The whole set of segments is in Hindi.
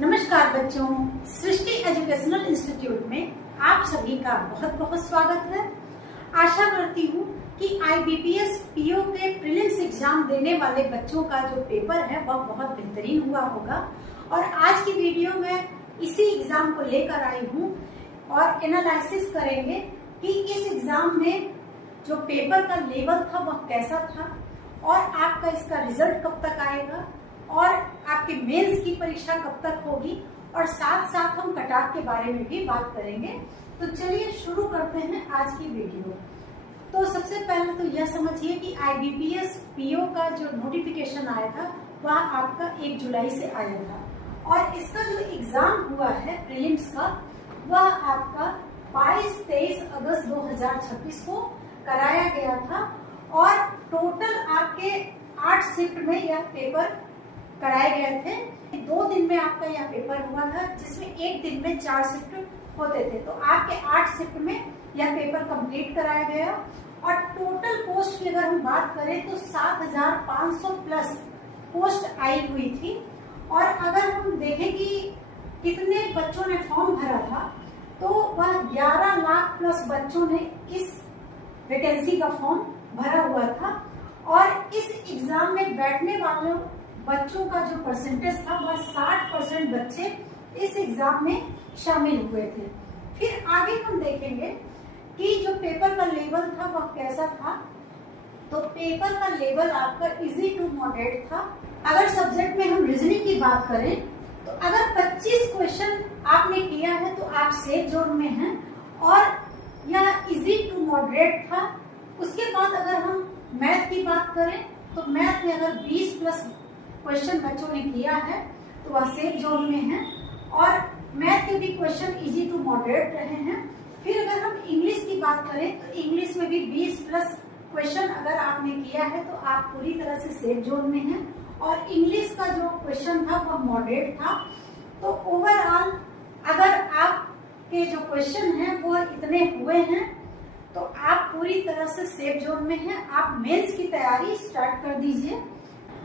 नमस्कार बच्चों, सृष्टि एजुकेशनल इंस्टीट्यूट में आप सभी का बहुत बहुत स्वागत है। आशा करती हूँ कि IBPS PO के प्रीलिम्स एग्जाम देने वाले बच्चों का जो पेपर है वह बहुत बेहतरीन हुआ होगा। और आज की वीडियो में इसी एग्जाम को लेकर आई हूँ और एनालिसिस करेंगे कि इस एग्जाम में जो पेपर का लेवल था वह कैसा था और आपका इसका रिजल्ट कब तक आएगा और आपके मेंस की परीक्षा कब तक होगी और साथ साथ हम कट ऑफ के बारे में भी बात करेंगे। तो चलिए शुरू करते हैं आज की वीडियो। तो सबसे पहले तो यह समझिए कि IBPS PO का जो नोटिफिकेशन आया था वह आपका 1 जुलाई से आया था और इसका जो एग्जाम हुआ है प्रीलिम्स का वह आपका 22-23 अगस्त 2026 को कराया गया था और टोटल आपके 8 शिफ्ट में यह पेपर कराए गए थे। 2 दिन में आपका यह पेपर हुआ था जिसमें 1 दिन में 4 शिफ्ट होते थे। तो आपके 8 शिफ्ट में यह पेपर कंप्लीट कराया गया और टोटल पोस्ट की अगर हम बात करें तो 7,500 प्लस पोस्ट आई हुई थी। और अगर हम देखें कि कितने बच्चों ने फॉर्म भरा था तो वह 11 लाख प्लस बच्चों ने इस वैकेंसी का फॉर्म भरा हुआ था। और इस एग्जाम में बैठने वालों बच्चों का जो परसेंटेज था वह 60% बच्चे इस एग्जाम में शामिल हुए थे। फिर आगे हम देखेंगे कि जो पेपर का लेवल था वह कैसा था। तो पेपर का लेवल आपका इजी टू मॉडरेट था। अगर सब्जेक्ट में हम रीजनिंग की बात करें तो अगर 25 क्वेश्चन आपने किया है तो आप सेफ जोन में हैं और यह इजी टू मॉडरेट था। उसके बाद अगर हम मैथ की बात करें तो मैथ में अगर 20 प्लस क्वेश्चन बच्चों ने किया है तो वह सेफ जोन में है और मैथ के भी क्वेश्चन इजी टू मॉडरेट रहे हैं। फिर अगर हम इंग्लिश की बात करें तो इंग्लिश में भी 20 प्लस क्वेश्चन अगर आपने किया है तो आप पूरी तरह से सेफ जोन में हैं और इंग्लिश का जो क्वेश्चन था वह मॉडरेट था। तो ओवरऑल अगर आपके जो क्वेश्चन हैं वो इतने हुए हैं तो आप पूरी तरह से सेफ जोन में हैं। आप मेंस की तैयारी स्टार्ट कर दीजिए।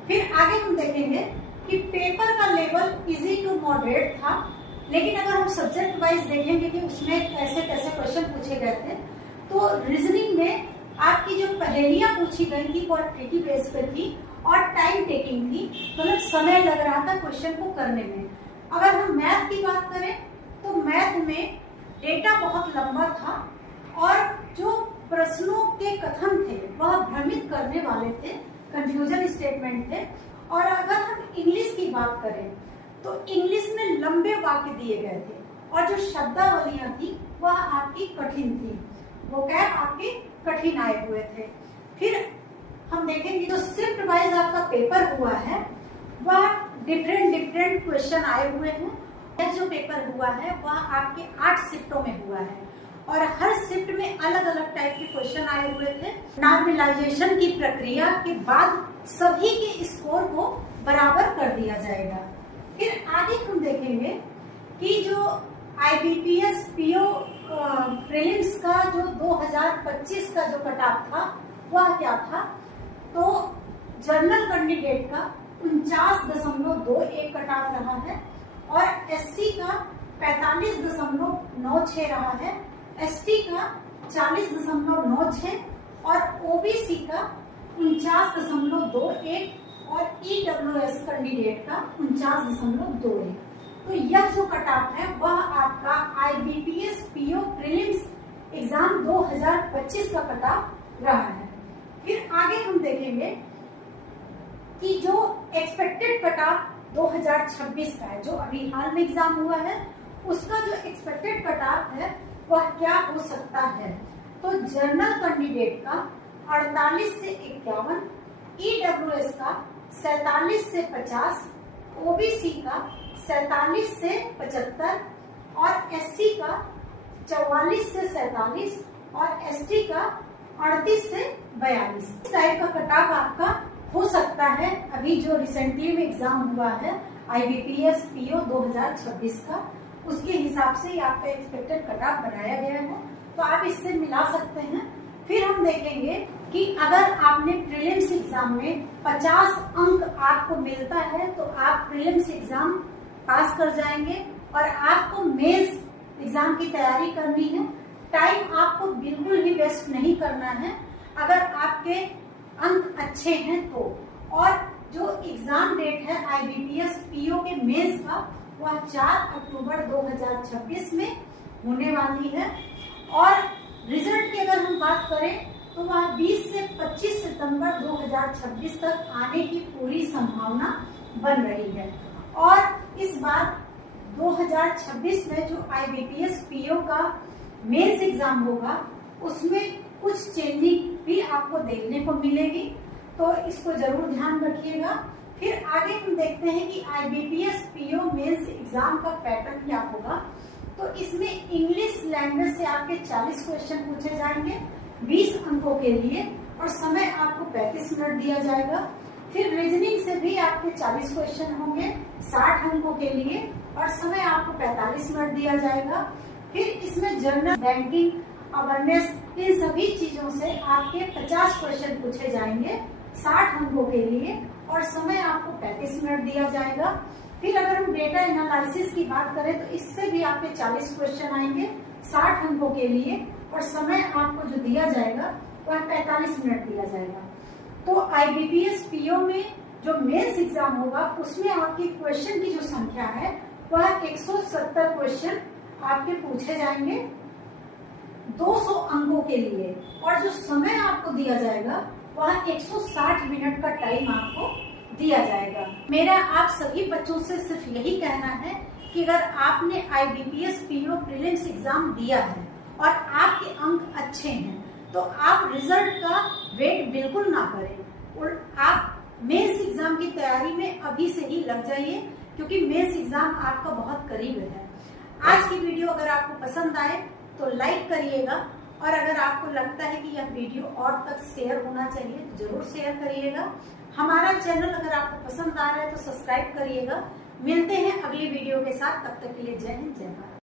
फिर आगे हम देखेंगे कि पेपर का लेवल इजी टू मॉडरेट था, लेकिन अगर हम सब्जेक्ट वाइज देखेंगे कि उसमें कैसे कैसे क्वेश्चन पूछे गए थे तो रीजनिंग में आपकी जो पहेलियां पूछी गई थी वो ट्रिकी बेस पे थी और टाइम टेकिंग थी, मतलब समय लग रहा था क्वेश्चन को करने में। अगर हम मैथ की बात करें तो मैथ में डेटा बहुत लंबा था और जो प्रश्नों के कथन थे वह भ्रमित करने वाले थे, कंफ्यूजन स्टेटमेंट थे। और अगर हम इंग्लिश की बात करें तो इंग्लिश में लंबे वाक्य दिए गए थे और जो शब्दावलियां थी वह आपकी कठिन थी, वोकैब आपके कठिन आए हुए थे। फिर हम देखेंगे जो शिफ्ट वाइज आपका पेपर हुआ है वह डिफरेंट क्वेश्चन आए हुए हैं। यह जो पेपर हुआ है वह आपके 8 शिफ्टों में हुआ है और हर शिफ्ट में अलग अलग टाइप के क्वेश्चन आए हुए थे। नॉर्मलाइजेशन की प्रक्रिया के बाद सभी के स्कोर को बराबर कर दिया जाएगा। फिर आगे हम देखेंगे कि जो IBPS PO प्रीलिम्स का जो 2025 का जो कट ऑफ था वह क्या था। तो जनरल कैंडिडेट का 49.21 कट ऑफ रहा है और SC का 45.96 रहा है, ST का 40.96 और OBC का 49.21 और EWS कैंडिडेट का 49.21। तो यह जो कट ऑफ है वह आपका IBPS PO प्रीलिम्स एग्जाम 2025 का कट ऑफ रहा है। फिर आगे हम देखेंगे कि जो एक्सपेक्टेड कट ऑफ 2026 का है, जो अभी हाल में एग्जाम हुआ है उसका जो एक्सपेक्टेड कट ऑफ है वह क्या हो सकता है। तो जनरल कैंडिडेट का 48 से 51, EWS का 47 से 50, OBC का 47 से 75 और SC का 44 से 47 और ST का 38 से 42। इस टाइप का कट ऑफ आपका हो सकता है। अभी जो रिसेंटली में एग्जाम हुआ है IBPS PO 2026 का, उसके हिसाब से आपका एक्सपेक्टेड कट ऑफ बनाया गया है, तो आप इससे मिला सकते हैं। फिर हम देखेंगे कि अगर आपने प्रीलिम्स एग्जाम में 50 अंक आपको मिलता है तो आप प्रीलिम्स एग्जाम पास कर जाएंगे। और आपको मेंस एग्जाम की तैयारी करनी है, टाइम आपको बिल्कुल भी वेस्ट नहीं करना है अगर आपके अंक अच्छे हैं तो। और जो एग्जाम डेट है IBPS PO के मेंस का, वह 4 अक्टूबर 2026 में होने वाली है। और रिजल्ट की अगर हम बात करें तो वह 20 से 25 सितंबर 2026 तक आने की पूरी संभावना बन रही है। और इस बार 2026 में जो IBPS PO का मेंस एग्जाम होगा उसमें कुछ चेंजिंग भी आपको देखने को मिलेगी, तो इसको जरूर ध्यान रखिएगा। फिर आगे हम देखते हैं कि IBPS PO मेंस एग्जाम का पैटर्न क्या होगा। तो इसमें इंग्लिश लैंग्वेज से आपके 40 क्वेश्चन पूछे जाएंगे 20 अंकों के लिए, और समय आपको 35 मिनट दिया जाएगा। फिर रीजनिंग से भी आपके 40 क्वेश्चन होंगे 60 अंकों के लिए, और समय आपको 45 मिनट दिया जाएगा। फिर इसमें जनरल, बैंकिंग, अवेयरनेस, इन सभी चीजों से आपके 50 क्वेश्चन पूछे जाएंगे 60 अंकों के लिए, और समय आपको 35 मिनट दिया जाएगा। फिर अगर हम डेटा एनालिसिस की बात करें तो इससे भी आपके 40 क्वेश्चन आएंगे 60 अंकों के लिए, और समय आपको जो दिया जाएगा वह 45 मिनट दिया जाएगा। तो IBPS PO में जो मेंस एग्जाम होगा उसमें आपकी क्वेश्चन की जो संख्या है वह 170 क्वेश्चन आपके पूछे जाएंगे 200 अंकों के लिए, और जो समय आपको दिया जाएगा वह 160 मिनट का टाइम आपको दिया जाएगा। मेरा आप सभी बच्चों से सिर्फ यही कहना है कि अगर आपने IBPS PO प्रीलिम्स एग्जाम दिया है और आपके अंक अच्छे हैं तो आप रिजल्ट का वेट बिल्कुल ना करें, और आप मेंस एग्जाम की तैयारी में अभी से ही लग जाइए, क्योंकि मेंस एग्जाम आपका बहुत करीब है। आज की वीडियो अगर आपको पसंद आए तो लाइक करिएगा, और अगर आपको लगता है कि यह वीडियो और तक शेयर होना चाहिए तो जरूर शेयर करिएगा। हमारा चैनल अगर आपको पसंद आ रहा है तो सब्सक्राइब करिएगा। मिलते हैं अगली वीडियो के साथ, तब तक के लिए जय हिंद, जय भारत।